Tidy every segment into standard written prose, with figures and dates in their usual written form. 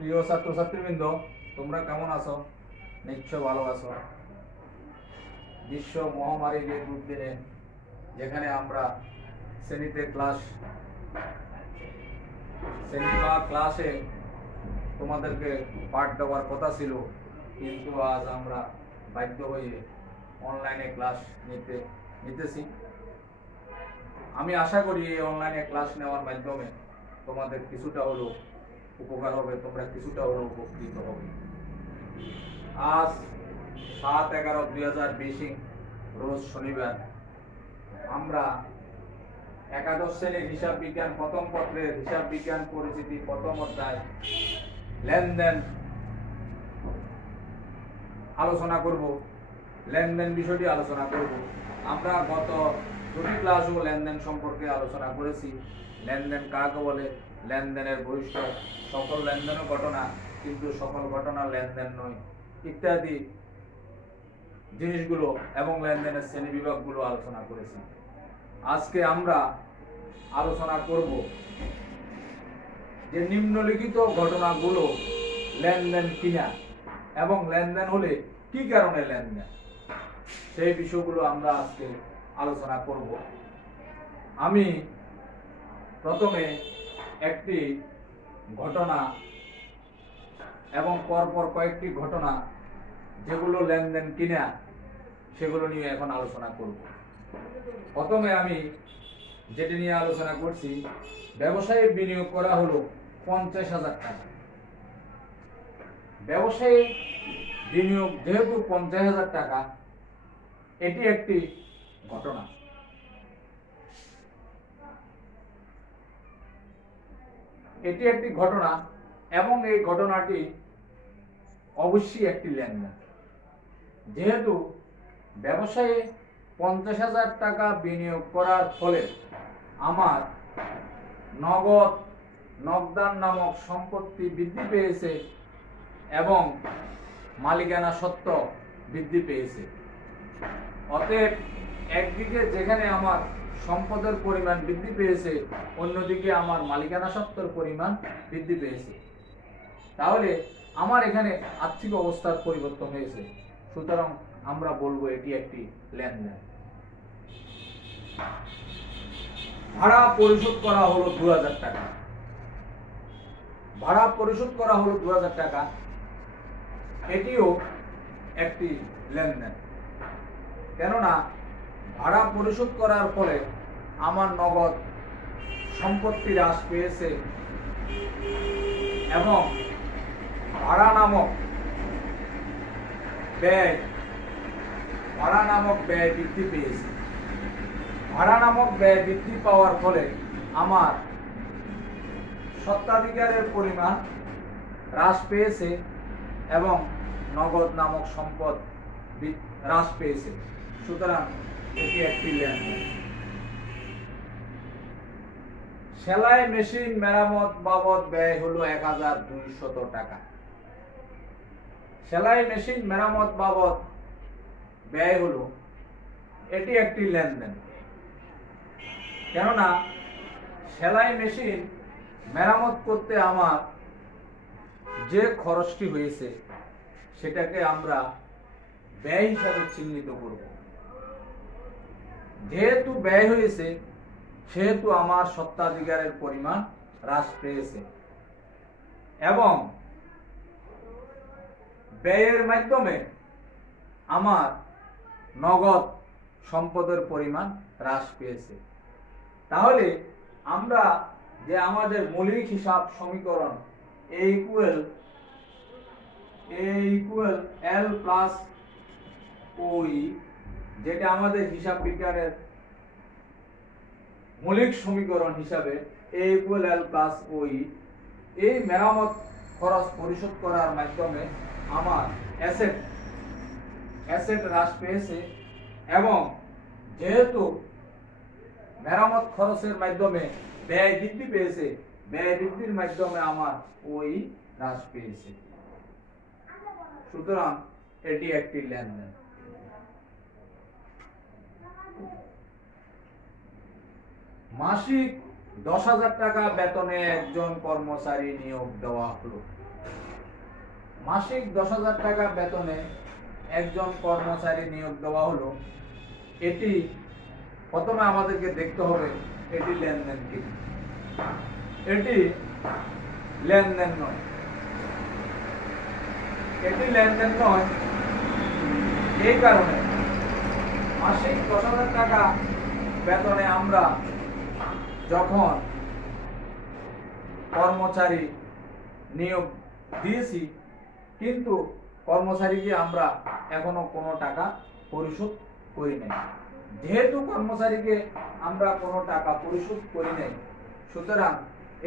প্রিয় ছাত্রছাত্রীবৃন্দ, তোমরা কেমন আছো? নিশ্চয় ভালো আছো। বিশ্ব মহামারীর এই দুর্দিনে যেখানে আমরা শ্রেণীতে শ্রেণী বা ক্লাসে তোমাদেরকে পাঠ দেওয়ার কথা ছিল, কিন্তু আজ আমরা বাধ্য হয়ে অনলাইনে ক্লাস নিতেছি। আমি আশা করি এই অনলাইনে ক্লাস নেওয়ার মাধ্যমে তোমাদের কিছুটা হলেও উপকার হবে, তোমরা কিছুটা হলেও উপকৃত হবে। আজ 7/11/2020 রোজ শনিবার আমরা একাদশ শ্রেণীর হিসাব বিজ্ঞান প্রথম পত্রের হিসাব বিজ্ঞান পরিচিতি প্রথম অধ্যায় লেনদেন আলোচনা করব। লেনদেন বিষয়টি আলোচনা করব। আমরা গত দুটি ক্লাসও লেনদেন সম্পর্কে আলোচনা করেছি। লেনদেন কাকে বলে, লেনদেনের বৈশিষ্ট্য, সকল লেনদেনও ঘটনা কিন্তু সকল ঘটনা লেনদেন নয়, ইত্যাদি জিনিসগুলো এবং লেনদেনের শ্রেণী বিভাগগুলো আলোচনা করেছি। আজকে আমরা আলোচনা করব যে নিম্নলিখিত ঘটনাগুলো লেনদেন কিনা এবং লেনদেন হলে কি কারণে লেনদেন, সেই বিষয়গুলো আমরা আজকে আলোচনা করব। আমি প্রথমে একটি ঘটনা এবং পরপর কয়েকটি ঘটনা যেগুলো লেনদেন কিনা সেগুলো নিয়ে এখন আলোচনা করব। প্রথমে আমি যেটি নিয়ে আলোচনা করছি, ব্যবসায়ে বিনিয়োগ করা হলো 50,000 টাকা। ব্যবসায়ে বিনিয়োগ যেহেতু 50,000 টাকা, এটি একটি ঘটনা। এটি একটি ঘটনা এবং এই ঘটনাটি অবশ্যই একটি লেনদেন। যেহেতু ব্যবসায়ে 50,000 টাকা বিনিয়োগ করার ফলে আমার নগদান নামক সম্পত্তি বৃদ্ধি পেয়েছে এবং মালিকানা সত্ত্ব বৃদ্ধি পেয়েছে। অতএব একদিকে যেখানে আমার সম্পদের পরিমাণ বৃদ্ধি পেয়েছে, অন্যদিকে আমার মালিকানা সত্ত্বের পরিমাণ বৃদ্ধি পেয়েছে। তাহলে আমার এখানে আর্থিক অবস্থার পরিবর্তন হয়েছে, সুতরাং আমরা বলবো এটি একটি লেনদেন। ভাড়া পরিশোধ করা হলো 2,000 টাকা। ভাড়া পরিশোধ করা হলো 2,000 টাকা, এটিও একটি লেনদেন। কেননা ভাড়া পরিশোধ করার ফলে আমার নগদ সম্পত্তি হ্রাস পেয়েছে এবং ভাড়া নামক ব্যয় বৃদ্ধি পেয়েছে। ভাড়া নামক ব্যয় বৃদ্ধি পাওয়ার ফলে আমার স্বত্বাধিকারের পরিমাণ হ্রাস পেয়েছে এবং নগদ নামক সম্পদ হ্রাস পেয়েছে, সুতরাং এটি একটি লেনদেন। সেলাই মেশিন মেরামত বাবদ ব্যয় হলো 1,200 টাকা। সেলাই মেশিন মেরামত বাবদ ব্যয় হলো, এটি একটি লেনদেন। কেননা সেলাই মেশিন মেরামত করতে আমার যে খরচটি হয়েছে সেটাকে আমরা ব্যয় হিসাবে চিহ্নিত করব। যেহেতু ব্যয় হয়েছে সেহেতু আমার স্বত্বাধিকারের পরিমাণ হ্রাস পেয়েছে এবং ব্যয়ের মাধ্যমে আমার নগদ সম্পদের পরিমাণ হ্রাস পেয়েছে। তাহলে আমরা যে আমাদের মৌলিক হিসাব সমীকরণ A equal L plus OE, যেটা আমাদের হিসাব বিজ্ঞানের মৌলিক সমীকরণ হিসাবে A equal L plus OE, এই মেরামত খরচ পরিশোধ করার মাধ্যমে আমার অ্যাসেট হ্রাস পেয়েছে এবং যেহেতু মেরামত খরচের মাধ্যমে ব্যয় বৃদ্ধি পেয়েছে, ব্যয় বৃদ্ধির মাধ্যমে আমার ওই হ্রাস পেয়েছে, সুতরাং এটি একটি লেনদেন। মাসিক 10,000 টাকা বেতনে একজন কর্মচারী নিয়োগ দেওয়া হলো। মাসিক 10,000 টাকা বেতনে একজন কর্মচারী নিয়োগ দেওয়া হলো। এটি প্রথমে আমাদেরকে দেখতে হবে এটি লেনদেন কি। এটি লেনদেন নয়। এটি লেনদেন নয় এই কারণে মাসিক 10,000 টাকা বেতনে আমরা যখন কর্মচারী নিয়োগ দিয়েছি, কিন্তু কর্মচারীকে আমরা এখনো কোনো টাকা পরিশোধ করি নাই। যেহেতু কর্মচারীকে আমরা কোনো টাকা পরিশোধ করি নাই, সুতরাং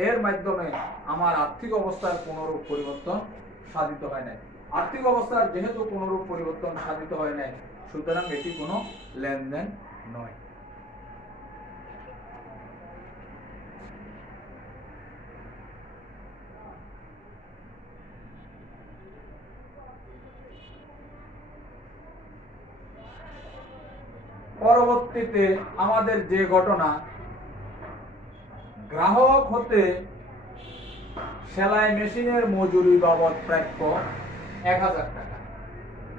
এর মাধ্যমে আমার আর্থিক অবস্থার কোনোরূপ পরিবর্তন সাধিত হয় নাই। আর্থিক অবস্থার যেহেতু কোনোরূপ পরিবর্তন সাধিত হয় নাই, সুতরাং এটি কোনো লেনদেন নয়। পরবর্তীতে আমাদের যে ঘটনা, গ্রাহক হতে সেলাই মেশিনের মজুরি বাবদ প্রাপ্য 1,000 টাকা।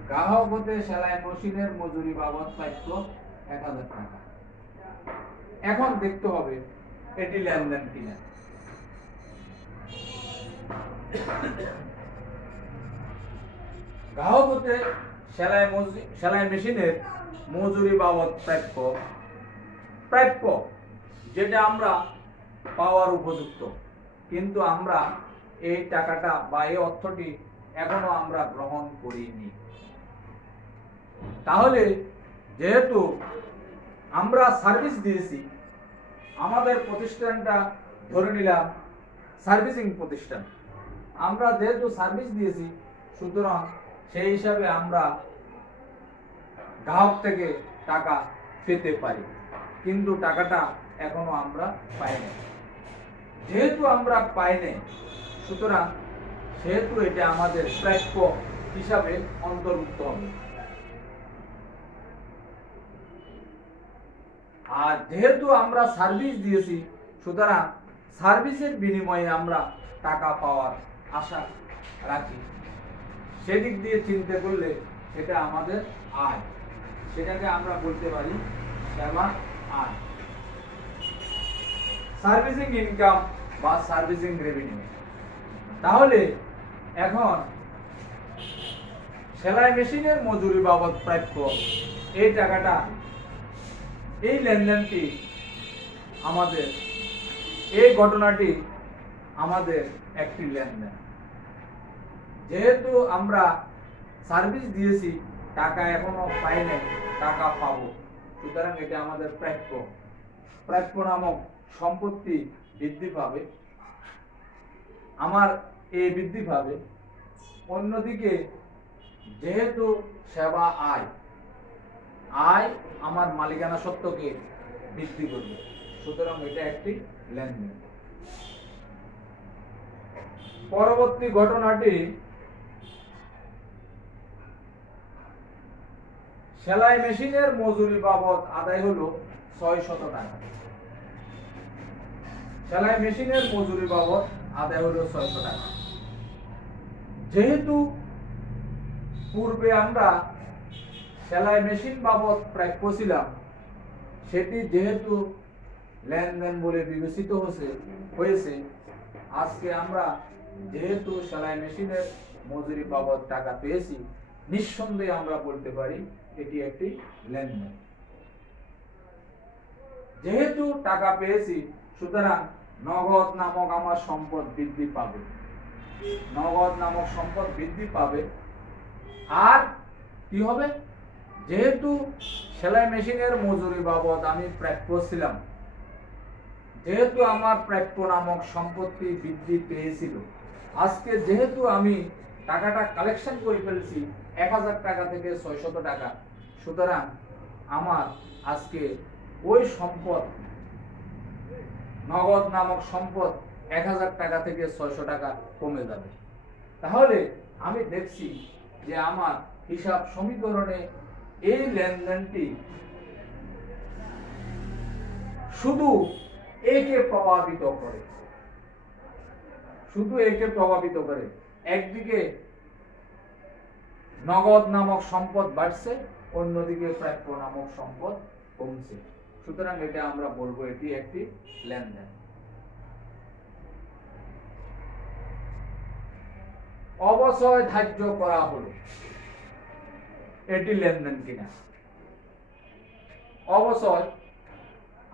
গ্রাহক হতে সেলাই মেশিনের মজুরি বাবদ প্রাপ্য 1,000 টাকা। এখন দেখতে হবে এটি লেনদেন কিনা। গ্রাহক হতে সেলাই মেশিনের মজুরি বাবদ প্রাপ্য যেটা আমরা পাওয়ার উপযুক্ত, কিন্তু আমরা এই টাকাটা বা এই অর্থটি এখনো আমরা গ্রহণ করিনি। তাহলে যেহেতু আমরা সার্ভিস দিয়েছি, আমাদের প্রতিষ্ঠানটা ধরে নিলাম সার্ভিসিং প্রতিষ্ঠান, আমরা যেহেতু সার্ভিস দিয়েছি, সুতরাং সেই হিসাবে আমরা গ্রাহক থেকে টাকা পেতে পারি, কিন্তু টাকাটা এখনো আমরা পাইনি। যেহেতু আমরা পাইনি, সুতরাং সেহেতু এটা আমাদের প্রাপ্য হিসাবে অন্তর্ভুক্ত হবে। আর যেহেতু আমরা সার্ভিস দিয়েছি, সুতরাং সার্ভিসের বিনিময়ে আমরা টাকা পাওয়ার আশা রাখি। সেদিক দিয়ে চিন্তা করলে এটা আমাদের আয়, সেটাকে আমরা বলতে পারি সেবা আয়, সার্ভিসিং ইনকাম বা সার্ভিসিং রেভিনিউ। তাহলে এখন সেলাই মেশিনের মজুরি বাবদ প্রাপ্য এই টাকাটা, এই লেনদেনটি আমাদের, এই ঘটনাটি আমাদের একটি লেনদেন। যেহেতু আমরা সার্ভিস দিয়েছি, টাকা এখনো পাই নাই, টাকা পাবো, সুতরাং এটা আমাদের প্রাপ্য। প্রাপ্য নামক সম্পত্তি বৃদ্ধি পাবে, আমার এই বৃদ্ধি পাবে। অন্যদিকে যেহেতু সেবা আয়, আয় আমার মালিকানা সত্ত্বকে বৃদ্ধি করবে, সুতরাং এটা একটি লেনদেন। পরবর্তী ঘটনাটি, সেলাই মেশিনের মজুরি বাবদ আদায় হলো 600 টাকা। সেলাই মেশিনের মজুরি বাবদ আদায় হলো 600 টাকা। যেহেতু পূর্বে আমরা সেলাই মেশিন বাবদ প্রাপ্য ছিলাম, সেটি যেহেতু লেনদেন বলে বিবেচিত হয়েছে, আজকে আমরা যেহেতু সেলাই মেশিনের মজুরি বাবদ টাকা পেয়েছি, নিঃসন্দেহে আমরা বলতে পারি এটি একটি লেনদেন। যেহেতু টাকা পেয়েছি, সুতরাং নগদ নামক আমার সম্পদ বৃদ্ধি পাবে। নগদ নামক সম্পদ বৃদ্ধি পাবে। আর কি হবে? যেহেতু সেলাই মেশিনের মজুরি বাবদ আমি প্রাপ্য ছিলাম, যেহেতু আমার প্রাপ্য নামক সম্পত্তি বৃদ্ধি পেয়েছিল, আজকে যেহেতু আমি টাকাটা কালেকশন করে ফেলছি 1,000 টাকা থেকে 600 টাকা, সুতরাং আমার আজকে ওই সম্পদ, নগদ নামক সম্পদ 1,000 টাকা থেকে 600 টাকা কমে যাবে। তাহলে আমি দেখছি যে আমার হিসাব সমীকরণে এই লেনদেনটি শুধু একে প্রভাবিত করে, শুধু একে প্রভাবিত করে। একদিকে নগদ নামক সম্পদ বাড়ছে, অন্যদিকে প্রাপ্য নামক সম্পদ কমছে। সুতরাং এটা আমরা বলবো এটি একটি লেনদেন। অবচয় ধার্য করা হলো, এটি লেনদেন কিনা? অবচয়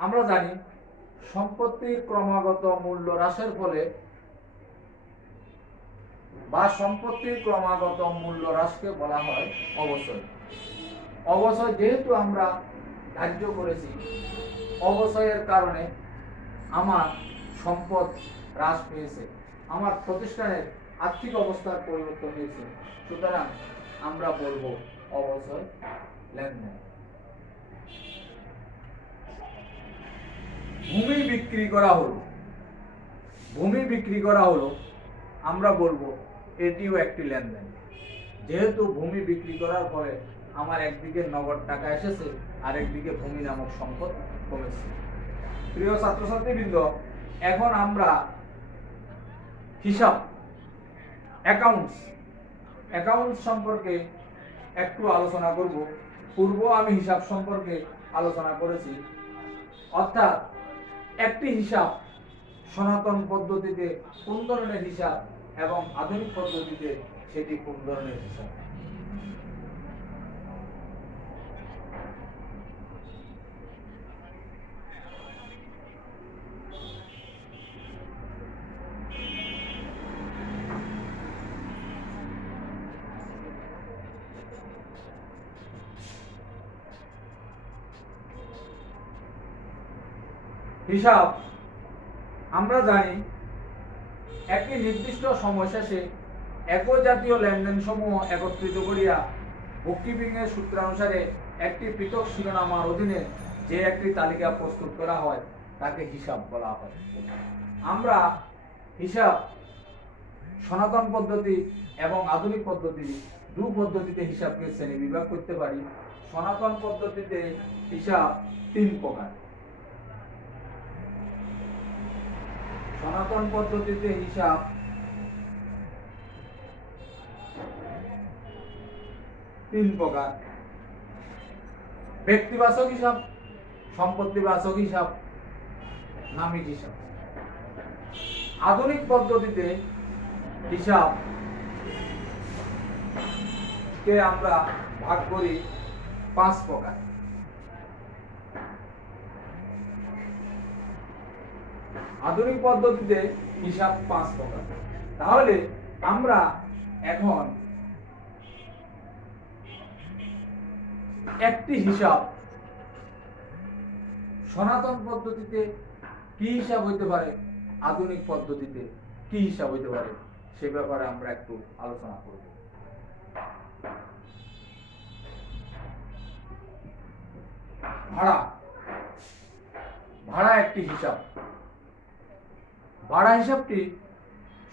আমরা জানি সম্পত্তির ক্রমাগত মূল্য হ্রাসের ফলে বা সম্পত্তির ক্রমাগত মূল্য হ্রাসকে বলা হয় অবচয়। অবচয় যেহেতু আমরা ধার্য করেছি, অবচয়ের কারণে আমার সম্পদ হ্রাস পেয়েছে, আমার প্রতিষ্ঠানের আর্থিক অবস্থার পরিবর্তন হয়েছে, সুতরাং আমরা বলবো অবচয় লেনদেন। ভূমি বিক্রি করা হলো, ভূমি বিক্রি করা হলো, আমরা বলবো এটিও একটি লেনদেন। যেহেতু ভূমি বিক্রি করার পরে আমার একদিকে নগদ টাকা এসেছে, আরেকদিকে ভূমি নামক সম্পদ কমেছে। প্রিয় ছাত্রছাত্রীবৃন্দ, এখন আমরা হিসাব, অ্যাকাউন্টস সম্পর্কে একটু আলোচনা করব। পূর্ব আমি হিসাব সম্পর্কে আলোচনা করেছি, অর্থাৎ একটি হিসাব সনাতন পদ্ধতিতে কোন ধরনের হিসাব এবং আধুনিক পদ্ধতিতে সেটি কোন ধরনের হিসাব। হিসাব আমরা জানি একটি নির্দিষ্ট সময় শেষে একই জাতীয় লেনদেন সমূহ একত্রিত করিয়া বুককিপিং এর সূত্রানুসারে একটি পৃথক শিরোনামার অধীনে যে একটি তালিকা প্রস্তুত করা হয় তাকে হিসাব বলা হয়। আমরা হিসাব সনাতন পদ্ধতি এবং আধুনিক পদ্ধতি দু পদ্ধতিতে হিসাবকে শ্রেণী বিভাগ করতে পারি। সনাতন পদ্ধতিতে হিসাব তিন প্রকার। সনাতন পদ্ধতিতে হিসাব তিন প্রকার: ব্যক্তিবাচক হিসাব, সম্পত্তিবাচক হিসাব, নামিক হিসাব। আধুনিক পদ্ধতিতে হিসাব কে আমরা ভাগ করি পাঁচ প্রকার। আধুনিক পদ্ধতিতে হিসাব পাঁচ প্রকার। তাহলে আমরা এখন একটি হিসাব সনাতন পদ্ধতিতে কি হিসাব হইতে পারে, আধুনিক পদ্ধতিতে কি হিসাব হইতে পারে, সে ব্যাপারে আমরা একটু আলোচনা করব। ভাড়া একটি হিসাব। ভাড়া হিসাবটি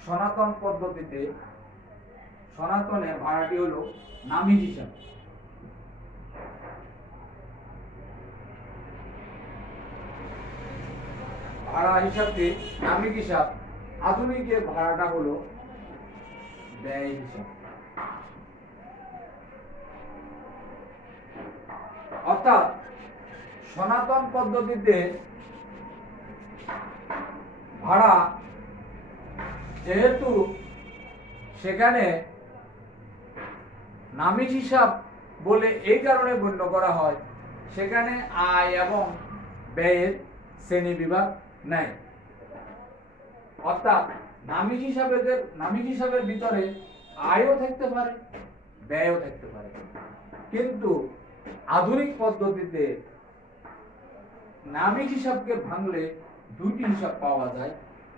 সনাতন পদ্ধতিতে, সনাতনে ভাড়াটি হলো নামিক হিসাব। ভাড়া হিসাবটি নামিক হিসাব। আধুনিকের ভাড়াটা হলো ব্যয় হিসাব। অর্থাৎ সনাতন পদ্ধতিতে ভাড়া যেহেতু সেখানে নামিক হিসাব বলে এই কারণে গণ্য করা হয়, সেখানে আয় এবং ব্যয়ের শ্রেণী বিভাগ নাই। অর্থাৎ নামিক হিসাবের ভিতরে আয়ও থাকতে পারে, ব্যয়ও থাকতে পারে। কিন্তু আধুনিক পদ্ধতিতে নামিক হিসাবকে ভাঙলে দুটি হিসাব পাওয়া যায়,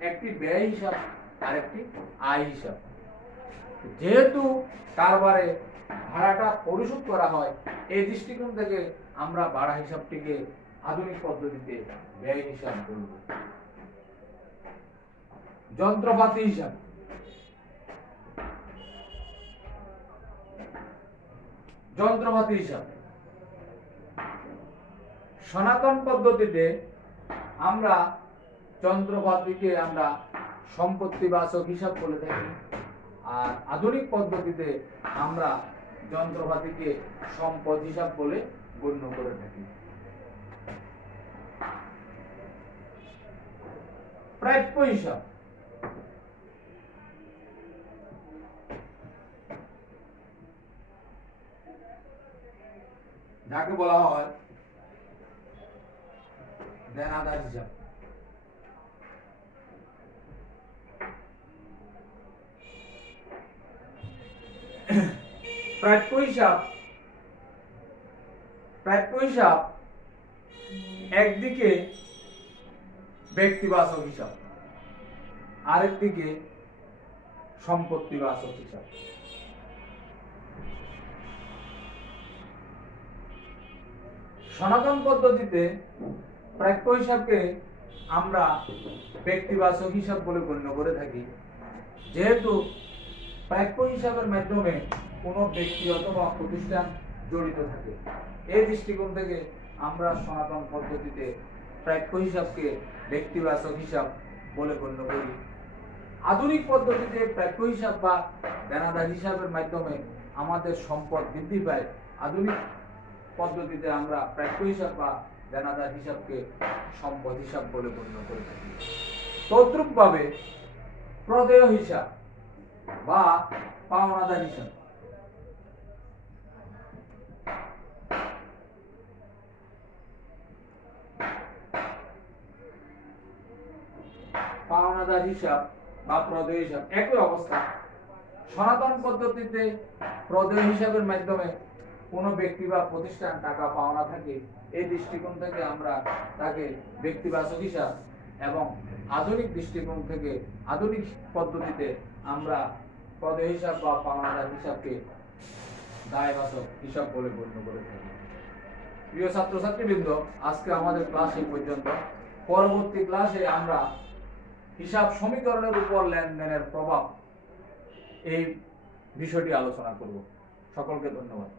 একটি ব্যয় হিসাব আর একটি আয় হিসাব। যেহেতু কারবারে ভাড়াটা পরিশোধ করা হয়, এই দৃষ্টিকোণ থেকে আমরা ভাড়া হিসাবটিকে আধুনিক পদ্ধতিতে ব্যয় হিসাব বলব। যন্ত্রপাতি হিসাব। যন্ত্রপাতি হিসাব সনাতন পদ্ধতিতে আমরা যন্ত্রপাতিকে আমরা সম্পত্তিবাচক হিসাব বলে থাকি, আর আধুনিক পদ্ধতিতে আমরা যন্ত্রপাতিকে সম্পদ হিসাব বলে গণ্য করে থাকি। প্রাপ্য হিসাব। যাকে বলা হয় দেনাদার হিসাব। প্রাপ্য হিসাব একদিকে ব্যক্তিবাচক হিসাব, আরেকদিকে সম্পত্তিবাচক হিসাব। সনাতন পদ্ধতিতে প্রাপ্য হিসাবকে আমরা ব্যক্তিবাচক হিসাব বলে গণ্য করে থাকি, যেহেতু প্রাপ্য হিসাবের মাধ্যমে কোনো ব্যক্তি অথবা প্রতিষ্ঠান জড়িত থাকে। এই দৃষ্টিকোণ থেকে আমরা সনাতন পদ্ধতিতে প্রাপ্য হিসাবকে ব্যক্তিবাচক হিসাব বলে গণ্য করি। আধুনিক পদ্ধতিতে প্রাপ্য হিসাব বা দেনাদার হিসাবের মাধ্যমে আমাদের সম্পদ বৃদ্ধি পায়। আধুনিক পদ্ধতিতে আমরা প্রাপ্য হিসাব বা দেনাদার হিসাবকে সম্পদ হিসাব বলে গণ্য করে থাকি। তদ্রূপভাবে প্রদেয় হিসাব বা পাওনাদার হিসাব। পাওনাদার হিসাব বা প্রদেয় হিসাব একই অবস্থা। সনাতন পদ্ধতিতে প্রদেয় হিসাবের মাধ্যমে কোনো ব্যক্তি বা প্রতিষ্ঠান টাকা পাওনা থাকে। এই দৃষ্টিকোণ থেকে আমরা তাকে ব্যক্তিবাচক হিসাব, এবং আধুনিক দৃষ্টিকোণ থেকে আধুনিক পদ্ধতিতে আমরা প্রদেয় হিসাব বা পাওনাদার হিসাবকে দায়বাচক হিসাব বলে গণ্য করে থাকি। প্রিয় ছাত্রছাত্রীবৃন্দ, আজকে আমাদের ক্লাস এই পর্যন্ত। পরবর্তী ক্লাসে আমরা হিসাব সমীকরণের উপর লেনদেনের প্রভাব এই বিষয়টি আলোচনা করব। সকলকে ধন্যবাদ।